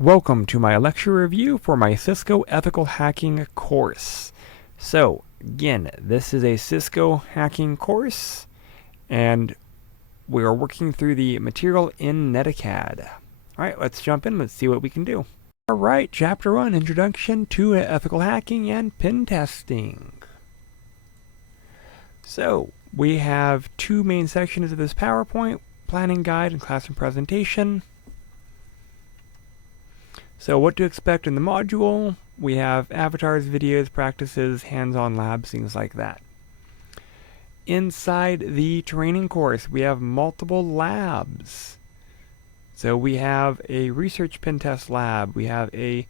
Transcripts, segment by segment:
Welcome to my lecture review for my Cisco Ethical Hacking course. So, again, this is a Cisco hacking course, and we are working through the material in Netacad. Alright, let's jump in, let's see what we can do. Alright, Chapter 1, Introduction to Ethical Hacking and Pen Testing. So, we have two main sections of this PowerPoint, Planning Guide and Classroom Presentation. So what to expect in the module, we have avatars, videos, practices, hands-on labs, things like that. Inside the training course, we have multiple labs. So we have a research pen test lab, we have a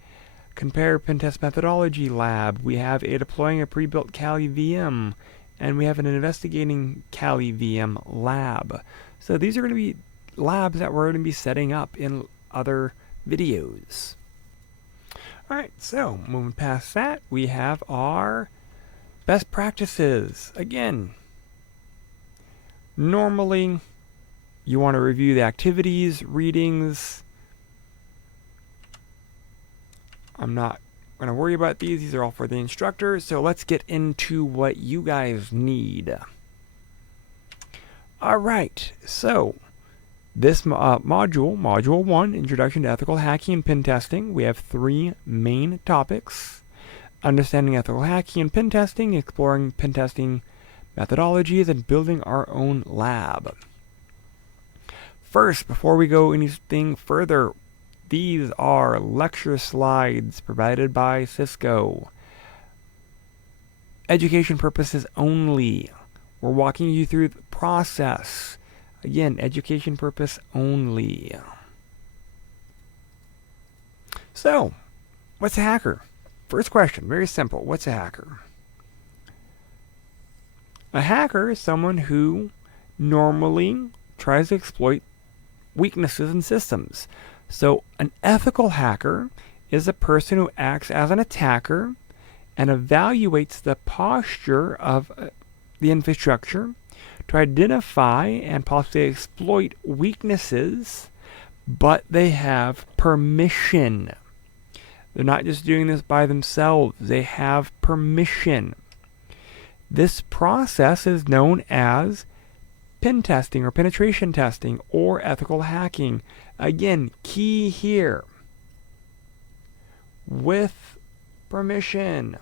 compare pen test methodology lab, we have a deploying a pre-built Kali VM, and we have an investigating Kali VM lab. So these are going to be labs that we're going to be setting up in other videos. Alright, so moving past that, we have our best practices. Again, normally you want to review the activities, readings. I'm not going to worry about these are all for the instructor. So let's get into what you guys need. Alright, so this Module 1, Introduction to Ethical Hacking and Pen Testing, we have three main topics. Understanding ethical hacking and pen testing, exploring pen testing methodologies, and building our own lab. First, before we go anything further, these are lecture slides provided by Cisco. Education purposes only. We're walking you through the process. Again, education purpose only. So, what's a hacker? First question, very simple. What's a hacker? A hacker is someone who normally tries to exploit weaknesses in systems. So, an ethical hacker is a person who acts as an attacker and evaluates the posture of the infrastructure to identify and possibly exploit weaknesses, but they have permission. They're not just doing this by themselves, they have permission. This process is known as pen testing or penetration testing or ethical hacking. Again, key here, with permission.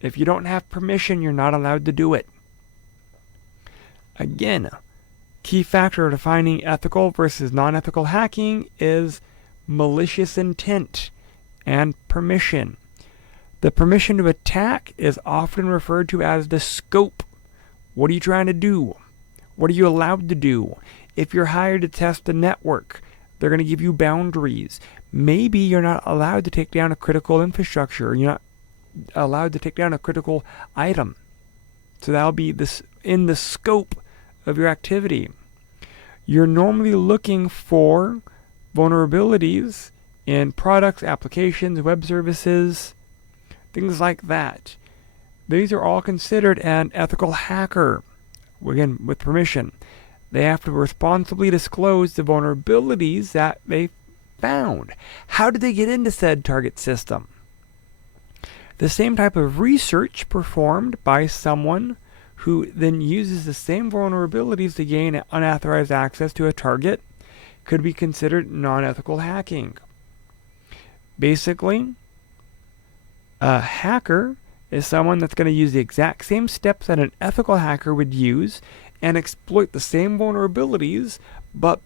If you don't have permission, you're not allowed to do it. Again, key factor defining ethical versus non-ethical hacking is malicious intent and permission. The permission to attack is often referred to as the scope. What are you trying to do? What are you allowed to do? If you're hired to test the network, they're going to give you boundaries. Maybe you're not allowed to take down a critical infrastructure. You're not allowed to take down a critical item. So that'll be this in the scope of your activity. You're normally looking for vulnerabilities in products, applications, web services, things like that. These are all considered an ethical hacker. Again, with permission. They have to responsibly disclose the vulnerabilities that they found. How did they get into said target system? The same type of research performed by someone who then uses the same vulnerabilities to gain unauthorized access to a target could be considered non-ethical hacking. Basically, a hacker is someone that's going to use the exact same steps that an ethical hacker would use and exploit the same vulnerabilities, but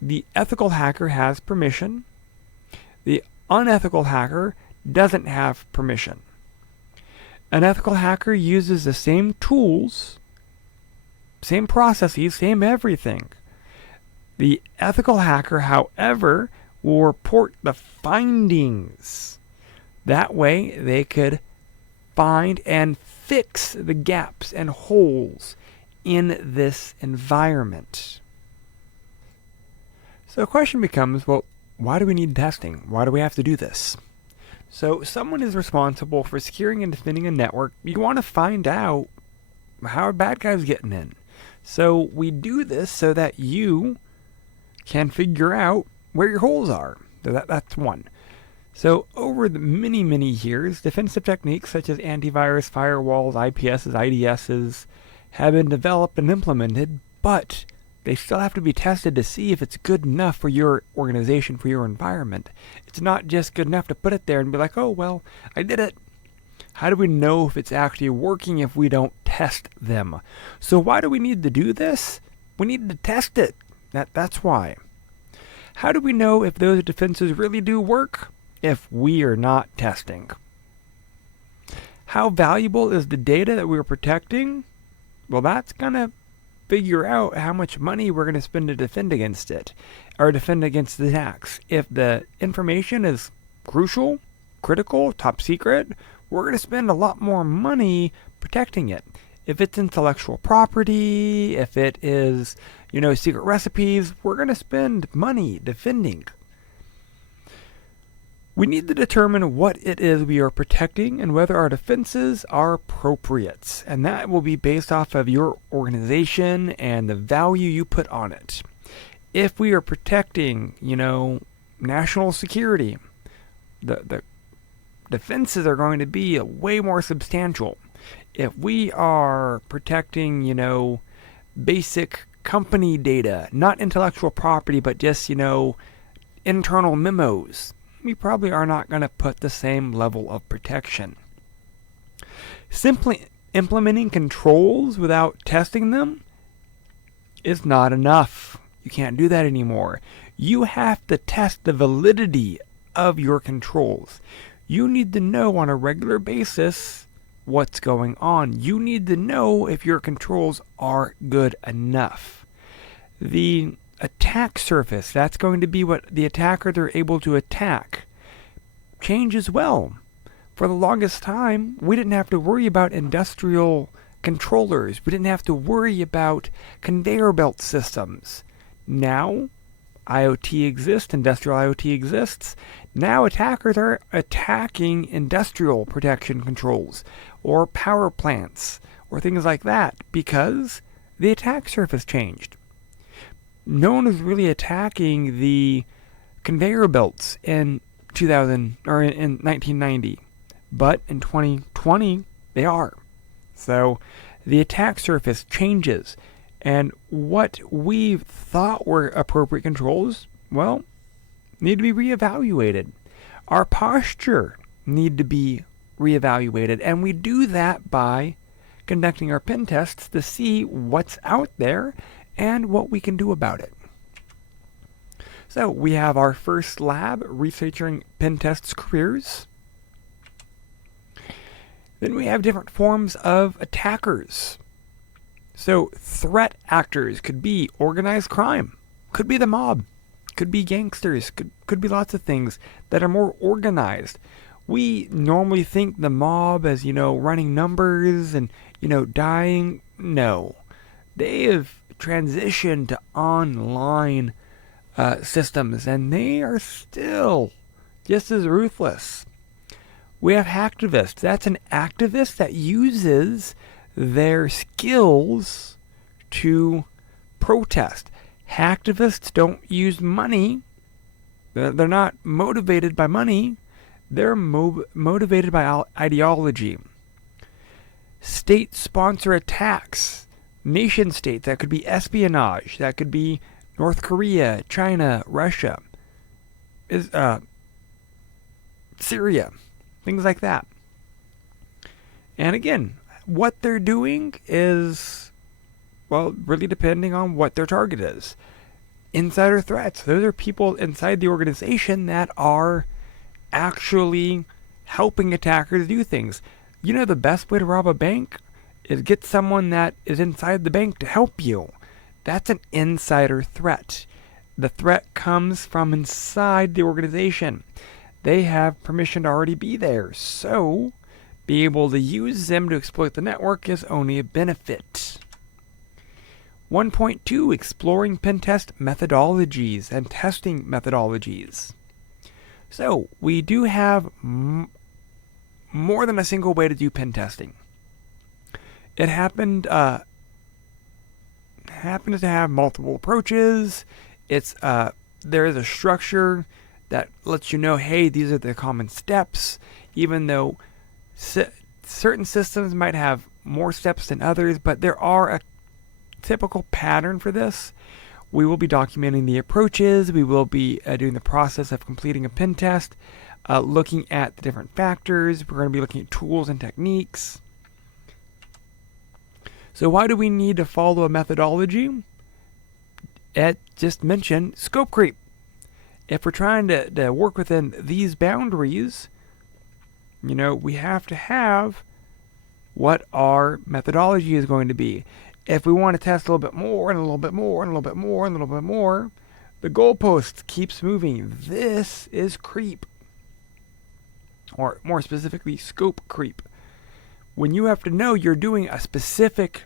the ethical hacker has permission. The unethical hacker doesn't have permission. An ethical hacker uses the same tools, same processes, same everything. The ethical hacker, however, will report the findings. That way they could find and fix the gaps and holes in this environment. So the question becomes, well, why do we need testing? Why do we have to do this? So someone is responsible for securing and defending a network. You want to find out how are bad guys getting in. So we do this so that you can figure out where your holes are. So that's one. So over the many, many years, defensive techniques such as antivirus, firewalls, IPSs, IDSs have been developed and implemented, but they still have to be tested to see if it's good enough for your organization, for your environment. It's not just good enough to put it there and be like, oh, well, I did it. How do we know if it's actually working if we don't test them? So why do we need to do this? We need to test it. That's why. How do we know if those defenses really do work if we are not testing? How valuable is the data that we're protecting? Well, that's going to figure out how much money we're going to spend to defend against it, or defend against the attacks. If the information is crucial, critical, top secret, we're going to spend a lot more money protecting it. If it's intellectual property, if it is, secret recipes, we're going to spend money defending. We need to determine what it is we are protecting and whether our defenses are appropriate. And that will be based off of your organization and the value you put on it. If we are protecting, national security, the defenses are going to be way more substantial. If we are protecting, basic company data, not intellectual property, but just, internal memos, we probably are not going to put the same level of protection. Simply implementing controls without testing them is not enough. You can't do that anymore. You have to test the validity of your controls. You need to know on a regular basis what's going on. You need to know if your controls are good enough. The attack surface, that's going to be what the attackers are able to attack, changes well. For the longest time, we didn't have to worry about industrial controllers. We didn't have to worry about conveyor belt systems. Now, IoT exists, industrial IoT exists. Now attackers are attacking industrial protection controls or power plants or things like that because the attack surface changed. No one was really attacking the conveyor belts in 2000 or in 1990, but in 2020 they are. So the attack surface changes, and what we thought were appropriate controls, well, need to be reevaluated. Our posture need to be reevaluated, and we do that by conducting our pen tests to see what's out there and what we can do about it. So we have our first lab, researching pen tests careers. Then we have different forms of attackers. So threat actors could be organized crime, could be the mob, could be gangsters, could be lots of things that are more organized. We normally think the mob as, running numbers and, dying. No. They have transitioned to online systems, and they are still just as ruthless. We have hacktivists. That's an activist that uses their skills to protest. Hacktivists don't use money. They're not motivated by money. They're motivated by ideology. State-sponsor attacks. Nation states, that could be espionage. That could be North Korea, China, Russia, Syria, things like that. And again, what they're doing is, really depending on what their target is. Insider threats. Those are people inside the organization that are actually helping attackers do things. The best way to rob a bank is get someone that is inside the bank to help you. That's an insider threat. The threat comes from inside the organization. They have permission to already be there, so being able to use them to exploit the network is only a benefit. 1.2, exploring pen test methodologies and testing methodologies. So, we do have more than a single way to do pen testing. It happens to have multiple approaches. It's there is a structure that lets you know, hey, these are the common steps, even though certain systems might have more steps than others, but there are a typical pattern for this. We will be documenting the approaches. We will be doing the process of completing a pen test, looking at the different factors. We're going to be looking at tools and techniques. So why do we need to follow a methodology? Ed just mentioned scope creep. If we're trying to work within these boundaries, we have to have what our methodology is going to be. If we want to test a little bit more and a little bit more and a little bit more and a little bit more, the goalpost keeps moving. This is creep. Or more specifically, scope creep. When you have to know you're doing a specific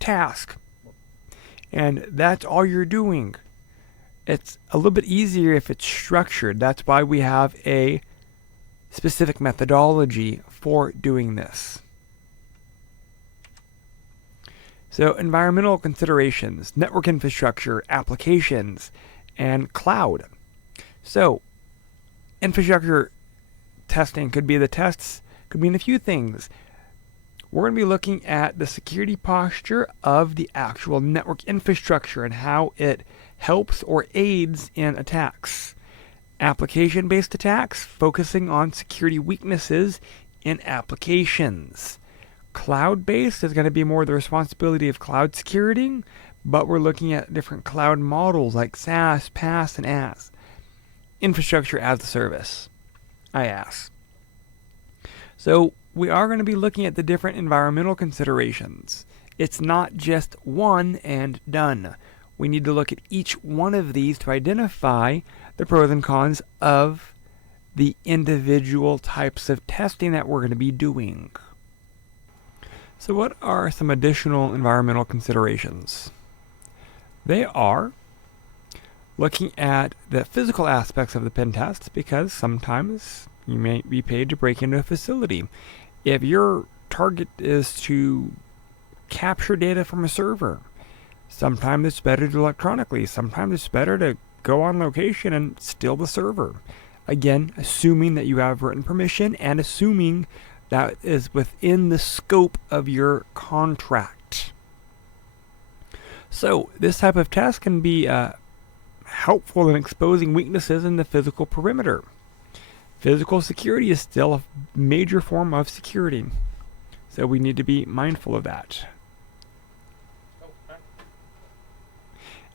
task, and that's all you're doing, it's a little bit easier if it's structured. That's why we have a specific methodology for doing this. So environmental considerations, network infrastructure, applications, and cloud. So infrastructure testing could be could mean a few things. We're going to be looking at the security posture of the actual network infrastructure and how it helps or aids in attacks. Application-based attacks, focusing on security weaknesses in applications. Cloud-based is going to be more the responsibility of cloud security, but we're looking at different cloud models like SaaS, PaaS, and IaaS. Infrastructure as a service, IaaS. So we are going to be looking at the different environmental considerations. It's not just one and done. We need to look at each one of these to identify the pros and cons of the individual types of testing that we're going to be doing. So what are some additional environmental considerations? They are looking at the physical aspects of the pen test, because sometimes you may be paid to break into a facility. If your target is to capture data from a server, sometimes it's better to do electronically. Sometimes it's better to go on location and steal the server. Again, assuming that you have written permission and assuming that is within the scope of your contract. So this type of test can be helpful in exposing weaknesses in the physical perimeter. Physical security is still a major form of security, so we need to be mindful of that.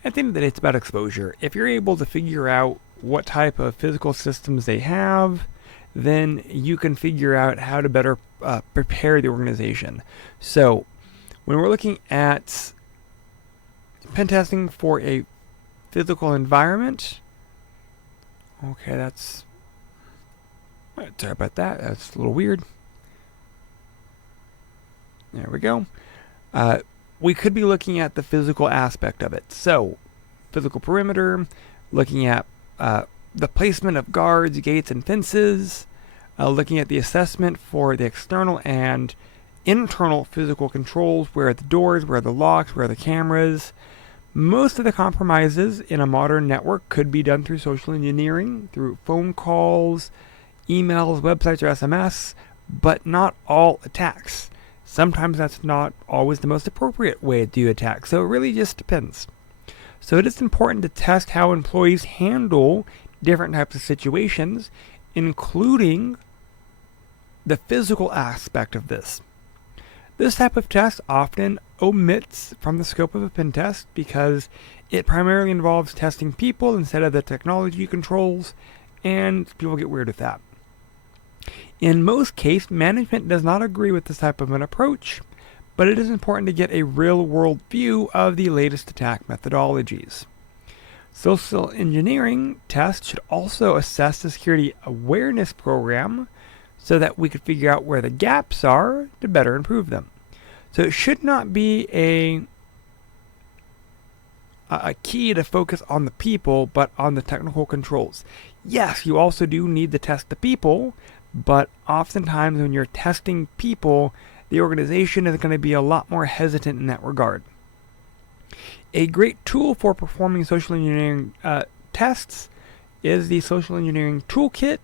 At the end of the day, it's about exposure. If you're able to figure out what type of physical systems they have, then you can figure out how to better prepare the organization. So when we're looking at pen testing for a physical environment, okay, sorry about that. That's a little weird. There we go. We could be looking at the physical aspect of it. So, physical perimeter, looking at the placement of guards, gates, and fences, looking at the assessment for the external and internal physical controls, where are the doors, where are the locks, where are the cameras. Most of the compromises in a modern network could be done through social engineering, through phone calls, emails, websites, or SMS, but not all attacks. Sometimes that's not always the most appropriate way to do attacks, so it really just depends. So it is important to test how employees handle different types of situations, including the physical aspect of this. This type of test often omits from the scope of a pen test because it primarily involves testing people instead of the technology controls, and people get weird with that. In most cases, management does not agree with this type of an approach, but it is important to get a real-world view of the latest attack methodologies. Social engineering tests should also assess the security awareness program so that we could figure out where the gaps are to better improve them. So it should not be a key to focus on the people, but on the technical controls. Yes, you also do need to test the people, but oftentimes when you're testing people, the organization is going to be a lot more hesitant in that regard. A great tool for performing social engineering tests is the Social Engineering Toolkit,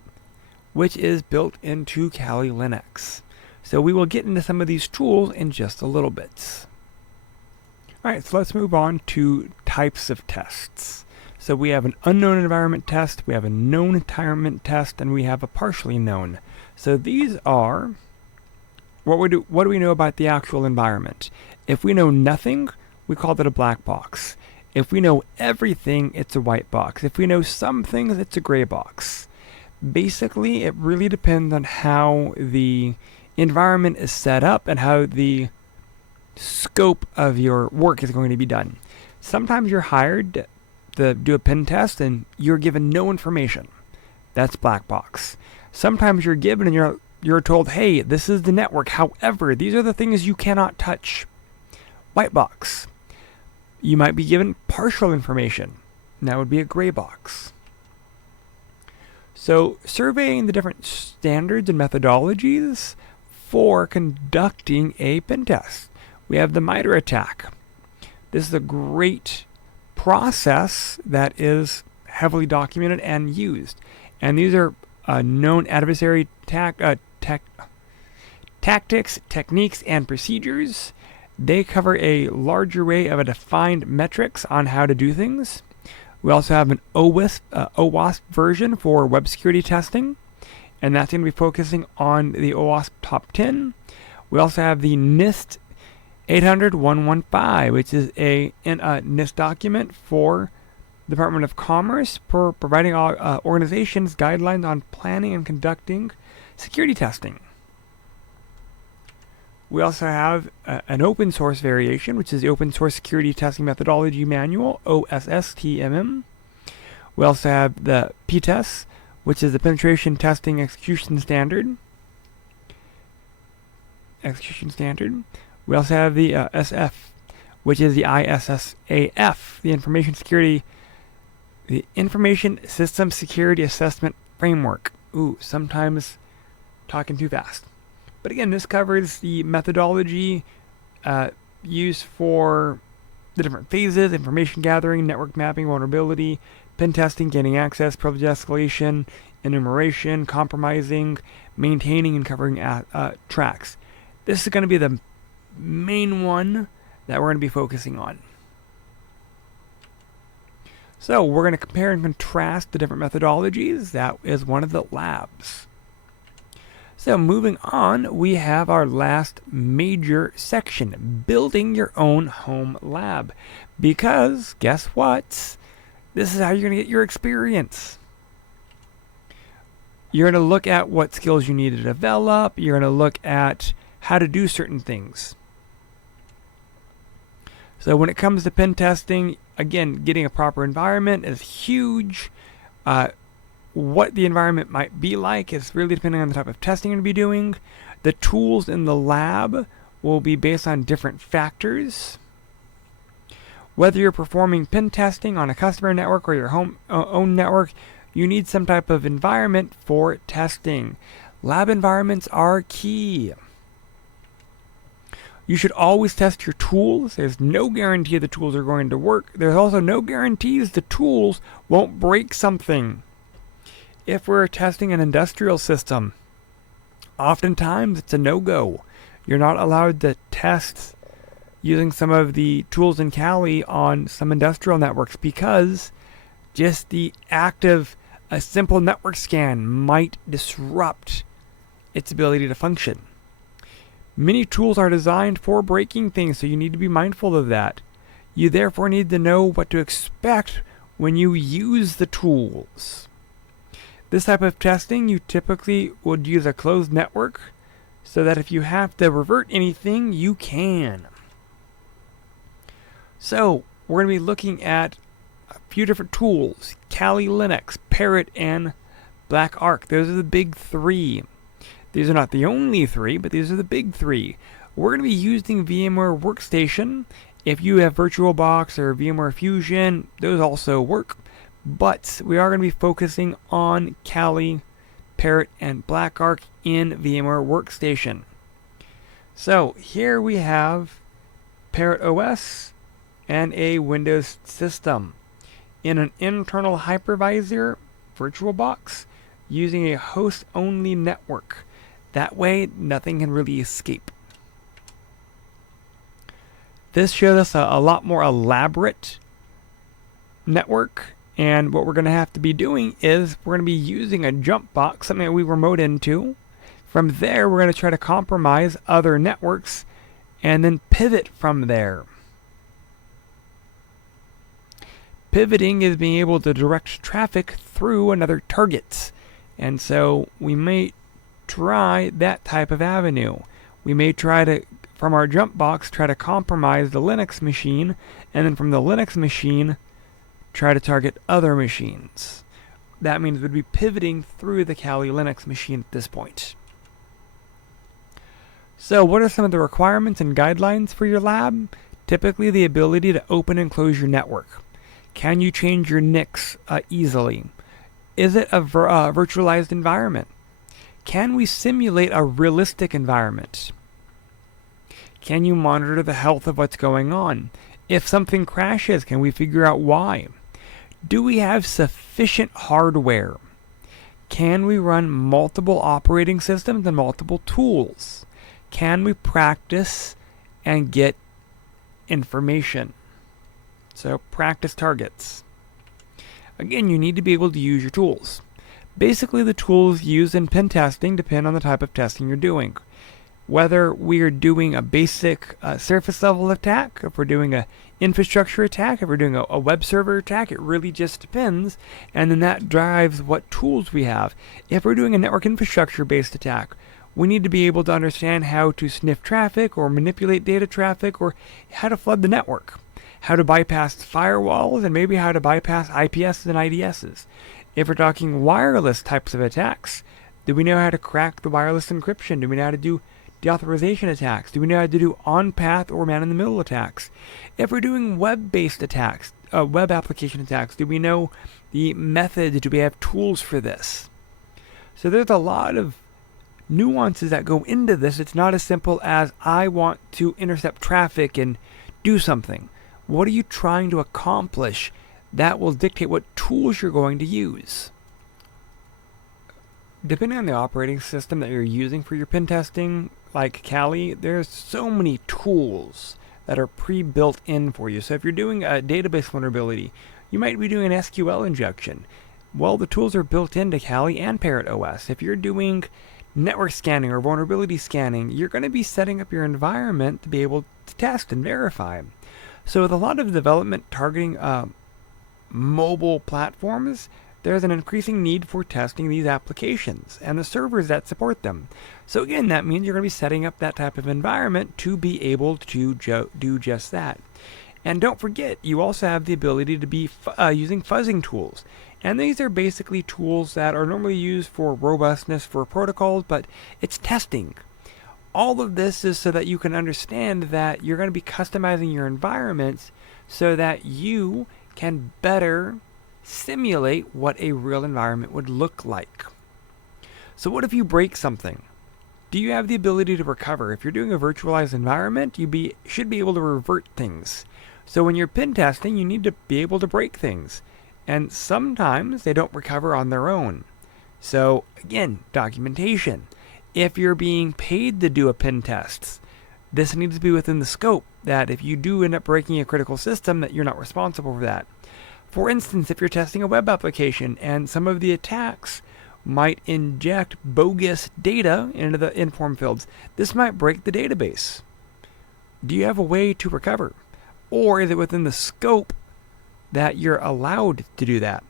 which is built into Kali Linux. So we will get into some of these tools in just a little bit. Alright, so let's move on to types of tests. So we have an unknown environment test, we have a known environment test, and we have a partially known. So these are what do we know about the actual environment? If we know nothing, we call that a black box. If we know everything, it's a white box. If we know some things, it's a gray box. Basically, it really depends on how the environment is set up and how the scope of your work is going to be done. Sometimes you're hired to do a pen test and you're given no information. That's black box. Sometimes you're given and you're told, hey, this is the network. However, these are the things you cannot touch. White box. You might be given partial information. And that would be a gray box. So, surveying the different standards and methodologies for conducting a pen test. We have the MITRE ATT&CK. This is a great process that is heavily documented and used. And these are known adversary tactics, techniques, and procedures. They cover a large array of defined metrics on how to do things. We also have an OWASP version for web security testing, and that's going to be focusing on the OWASP top 10. We also have the NIST 800-115, which is a NIST document for the Department of Commerce for providing organizations guidelines on planning and conducting security testing. We also have an open source variation, which is the Open Source Security Testing Methodology Manual, OSSTMM. We also have the PTES, which is the Penetration Testing Execution Standard. We also have the SF, which is the ISSAF, the Information System Security Assessment Framework. Ooh, sometimes talking too fast. But again, this covers the methodology used for the different phases: information gathering, network mapping, vulnerability, pen testing, gaining access, privilege escalation, enumeration, compromising, maintaining, and covering tracks. This is going to be the main one that we're going to be focusing on. So we're going to compare and contrast the different methodologies. That is one of the labs. So moving on, we have our last major section, building your own home lab. Because, guess what? This is how you're going to get your experience. You're going to look at what skills you need to develop. You're going to look at how to do certain things. So when it comes to pen testing, again, getting a proper environment is huge. What the environment might be like is really depending on the type of testing you're going to be doing. The tools in the lab will be based on different factors. Whether you're performing pen testing on a customer network or your own network, you need some type of environment for testing. Lab environments are key. You should always test your tools. There's no guarantee the tools are going to work. There's also no guarantees the tools won't break something. If we're testing an industrial system, oftentimes it's a no-go. You're not allowed to test using some of the tools in Kali on some industrial networks because just the act of a simple network scan might disrupt its ability to function. Many tools are designed for breaking things, so you need to be mindful of that. You therefore need to know what to expect when you use the tools. This type of testing, you typically would use a closed network so that if you have to revert anything, you can. So, we're going to be looking at a few different tools: Kali Linux, Parrot, and Black Arc. Those are the big three. These are not the only three, but these are the big three. We're going to be using VMware Workstation. If you have VirtualBox or VMware Fusion, those also work. But we are going to be focusing on Kali, Parrot, and Black Arc in VMware Workstation. So here we have Parrot OS, and a Windows system in an internal hypervisor VirtualBox using a host-only network. That way, nothing can really escape. This shows us a lot more elaborate network, and what we're going to have to be doing is we're going to be using a jump box, something that we remote into. From there, we're going to try to compromise other networks and then pivot from there. Pivoting is being able to direct traffic through another target, and so we may try that type of avenue. We may try to, from our jump box, try to compromise the Linux machine, and then from the Linux machine, try to target other machines. That means we'd be pivoting through the Kali Linux machine at this point. So what are some of the requirements and guidelines for your lab? Typically the ability to open and close your network. Can you change your NICs easily? Is it a virtualized environment? Can we simulate a realistic environment? Can you monitor the health of what's going on? If something crashes, can we figure out why? Do we have sufficient hardware? Can we run multiple operating systems and multiple tools? Can we practice and get information? So practice targets. Again, you need to be able to use your tools. Basically, the tools used in pen testing depend on the type of testing you're doing. Whether we are doing a basic surface level attack, if we're doing an infrastructure attack, if we're doing a web server attack, it really just depends. And then that drives what tools we have. If we're doing a network infrastructure based attack, we need to be able to understand how to sniff traffic or manipulate data traffic or how to flood the network, how to bypass firewalls, and maybe how to bypass IPSs and IDSs. If we're talking wireless types of attacks, do we know how to crack the wireless encryption? Do we know how to do deauthorization attacks? Do we know how to do on-path or man-in-the-middle attacks? If we're doing web-based attacks, web application attacks, do we know the methods? Do we have tools for this? So there's a lot of nuances that go into this. It's not as simple as I want to intercept traffic and do something. What are you trying to accomplish? That will dictate what tools you're going to use. Depending on the operating system that you're using for your pen testing, like Kali, there's so many tools that are pre-built in for you. So if you're doing a database vulnerability, you might be doing an SQL injection. Well, the tools are built into Kali and Parrot OS. If you're doing network scanning or vulnerability scanning, you're going to be setting up your environment to be able to test and verify. So with a lot of development targeting mobile platforms, there's an increasing need for testing these applications and the servers that support them. So again, that means you're going to be setting up that type of environment to be able to do just that. And don't forget, you also have the ability to be using fuzzing tools. And these are basically tools that are normally used for robustness for protocols, but it's testing. All of this is so that you can understand that you're going to be customizing your environments so that you can better simulate what a real environment would look like. So what if you break something? Do you have the ability to recover? If you're doing a virtualized environment, you should be able to revert things. So when you're pen testing, you need to be able to break things. And sometimes they don't recover on their own. So again, documentation. If you're being paid to do a pen test, this needs to be within the scope that if you do end up breaking a critical system, that you're not responsible for that. For instance, if you're testing a web application and some of the attacks might inject bogus data into the inform fields, this might break the database. Do you have a way to recover? Or is it within the scope that you're allowed to do that?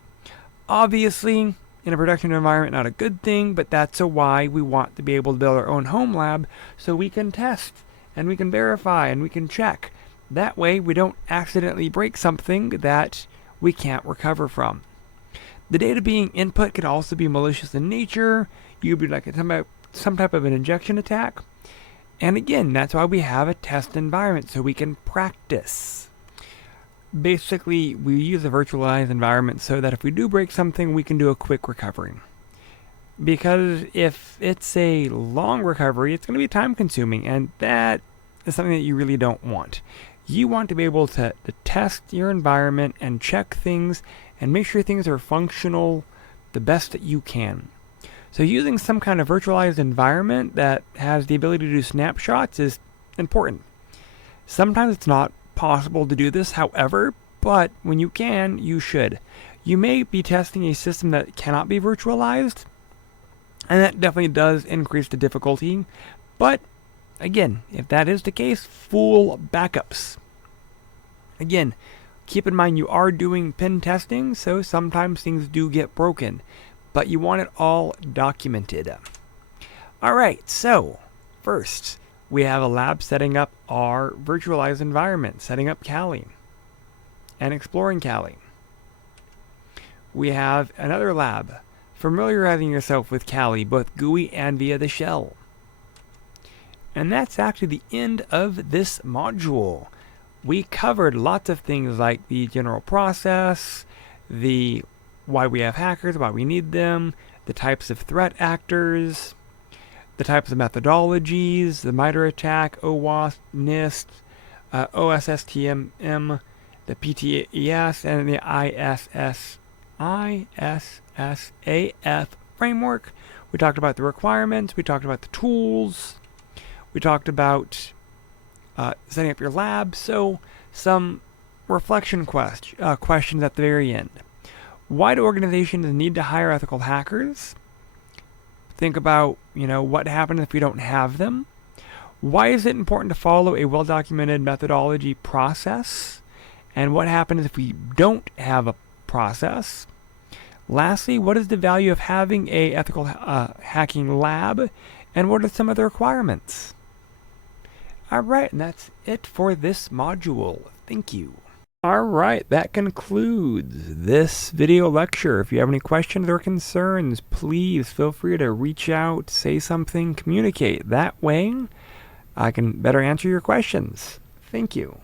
Obviously, in a production environment, not a good thing, but that's why we want to be able to build our own home lab so we can test and we can verify and we can check. That way we don't accidentally break something that we can't recover from. The data being input can also be malicious in nature. You could be like some type of an injection attack. And again, that's why we have a test environment so we can practice. Basically, we use a virtualized environment so that if we do break something, we can do a quick recovery. Because if it's a long recovery, it's going to be time consuming, and that is something that you really don't want. You want to be able to test your environment and check things and make sure things are functional the best that you can. So using some kind of virtualized environment that has the ability to do snapshots is important. Sometimes it's not possible to do this, however, but when you can, you should. You may be testing a system that cannot be virtualized, and that definitely does increase the difficulty. But again, if that is the case, full backups. Again, keep in mind you are doing pen testing, so sometimes things do get broken, but you want it all documented. Alright, so first we have a lab setting up our virtualized environment, setting up Kali and exploring Kali. We have another lab, familiarizing yourself with Kali, both GUI and via the shell. And that's actually the end of this module. We covered lots of things like the general process, the why we have hackers, why we need them, the types of threat actors, the types of methodologies, the MITRE ATT&CK, OWASP, NIST, OSSTM, the PTES, and the ISSAF framework. We talked about the requirements, we talked about the tools, we talked about setting up your lab. So some reflection questions at the very end. Why do organizations need to hire ethical hackers? Think about, what happens if we don't have them. Why is it important to follow a well-documented methodology process? And what happens if we don't have a process? Lastly, what is the value of having a ethical hacking lab? And what are some of the requirements? Alright, and that's it for this module. Thank you. Alright, that concludes this video lecture. If you have any questions or concerns, please feel free to reach out, say something, communicate. That way, I can better answer your questions. Thank you.